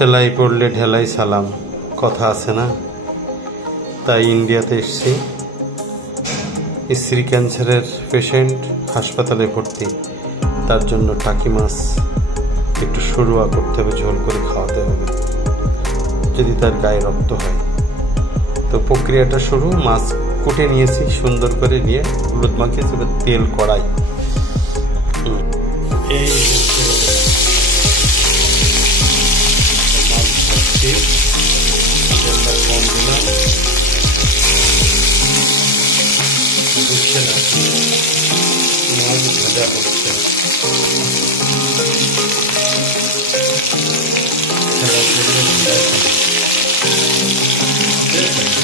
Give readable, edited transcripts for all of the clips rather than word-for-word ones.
ঠেলাই পড়লে ঢেলাই সালাম কথা আছে না, তাই ইন্ডিয়াতে এসেছি। স্ত্রী ক্যান্সারের পেশেন্ট, হাসপাতালে ভর্তি, তার জন্য টাকি মাছ একটু সরুয়া করতে হবে, ঝোল করে খাওয়াতে হবে যদি তার গায়ে রক্ত হয়। তো প্রক্রিয়াটা শুরু। মাছ কুটে নিয়েছি সুন্দর করে, নিয়ে হলুদ মাখিয়েছি, তেল কড়াই। এই তেলটা কম দিলাম, বুঝছে না মাছ ভাজা হচ্ছে।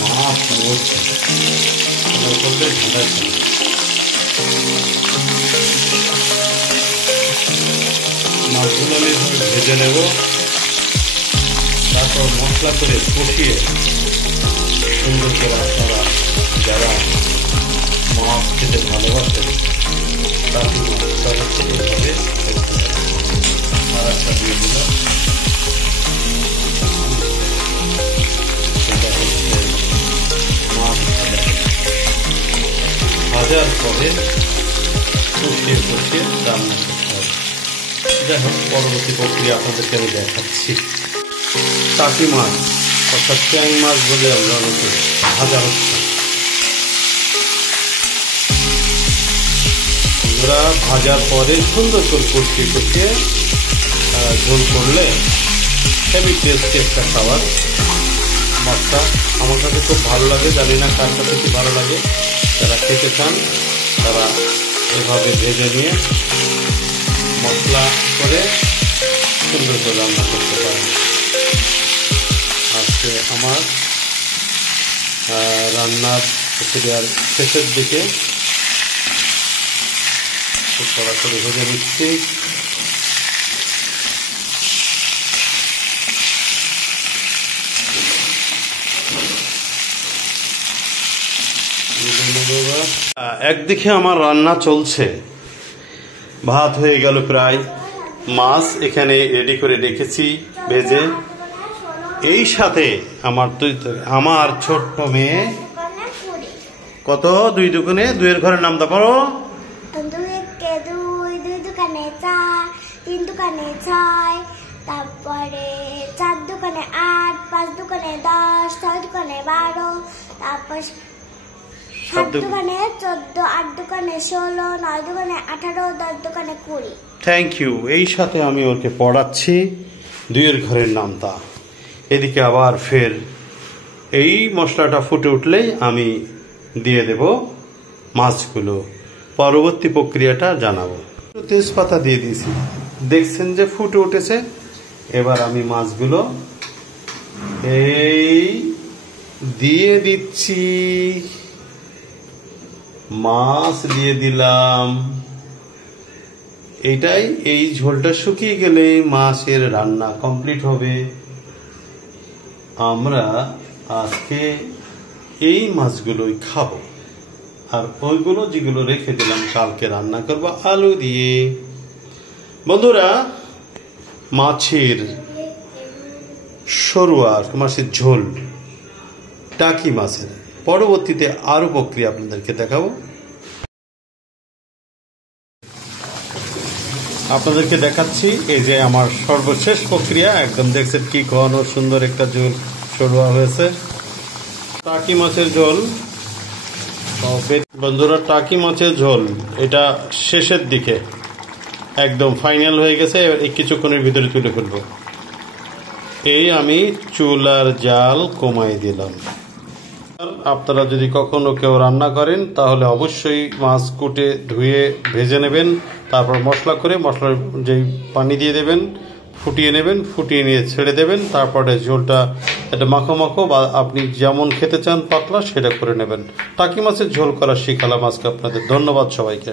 মাছ মরছে, মাছগুলো আমি ভেজে নেব, তারপর মশলা করে কষিয়ে সুন্দর করে আপনারা যারা মাছ খেতে ভালোবাসেন টাকি মাছ তারা এইভাবে আর একটা দিয়ে দিলাম। সেটা হচ্ছে মাছ ভাজার পরে কষিয়ে কষিয়ে রান্না করতে হবে। যাই হোক, পরবর্তী প্রক্রিয়া আপনাদেরকে আমি দেখাচ্ছি। টাকি মাছ অর্থাৎ ট্যাং মাছ বলে আমরা অনেকে, ভাজা হচ্ছে। আমরা ভাজার পরে সুন্দর করে কষিয়ে কষিয়ে ঝোল করলে হেভি টেস্টি একটা খাবার। মাছটা আমার কাছে খুব ভালো লাগে, জানি না কার কাছে কি ভালো লাগে। যারা খেতে চান তারা এভাবে ভেজে নিয়ে মশলা করে সুন্দর করে রান্না করতে পারেন। আজকে আমার রান্নার প্রক্রিয়ার শেষের দিকে খুব সরাসরি ভেজে নিচ্ছি। একদিকে আমার রান্না চলছে, ভাত হয়ে গেল প্রায়, মাছ এখানে রেডি করে রেখেছি ভেজে। এই সাথে আমার ছোট্ট মেয়ে কত দুই দোকানে, দুইয়ের ঘরের নাম দা পারো? 2 দোকানে 4, 3 দোকানে 6, তারপরে 4 দোকানে 8, 5 দোকানে 10, 6 দোকানে 12, তারপর 7 দোকানে 14, 8 দোকানে 16, 9 দোকানে 18, 10 দোকানে 20। Thank you. এই সাথে আমি ওকে পড়াচ্ছি দুইয়ের ঘরের নামটা। এদিকে আবার ফের এই মশলাটা ফুটে উঠলেই আমি দিয়ে দেব মাছগুলো। পরবর্তী প্রক্রিয়াটা জানাবো। তেজপাতা দিয়ে দিয়েছি, দেখছেন যে ফুটে উঠেছে। এবার আমি মাছগুলো এই দিয়ে দিচ্ছি, মাছ দিয়ে দিলাম। এইটাই, এই ঝোলটা শুকিয়ে গেলে মাছের রান্না কমপ্লিট হবে। আমরা আজকে এই মাছগুলোই খাবো, আর ওইগুলো যেগুলো রেখে দিলাম কালকে রান্না করবো আলু দিয়ে। বন্ধুরা, মাছের সরুয়া, মাছের ঝোল, টাকি মাছের পরবর্তীতে আরো প্রক্রিয়া আপনাদেরকে দেখাবো। আপনাদেরকে দেখাচ্ছি এই যে আমার সর্বশেষ প্রক্রিয়া। একদম দেখছেন কি ঘন সুন্দর একটা ঝোল সরুয়া হয়েছে। টাকি মাছের ঝোল বন্ধুরা, টাকি মাছের ঝোল এটা শেষের দিকে একদম ফাইনাল হয়ে গেছে। এই কিছুক্ষণের ভিতরে তুলে ফেলবো। এই আমি চুলার জাল কমাই দিলাম। আপনারা যদি কখনো কেউ রান্না করেন তাহলে অবশ্যই মাছ কুটে ধুয়ে ভেজে নেবেন, তারপর মশলা করে মশলার যেই পানি দিয়ে দেবেন, ফুটিয়ে নেবেন, ফুটিয়ে নিয়ে ছেড়ে দেবেন। তারপরে ঝোলটা একটা মাখো মাখো বা আপনি যেমন খেতে চান পাতলা সেটা করে নেবেন। টাকি মাছের ঝোল করা শিখালাম আজকে আপনাদের। ধন্যবাদ সবাইকে।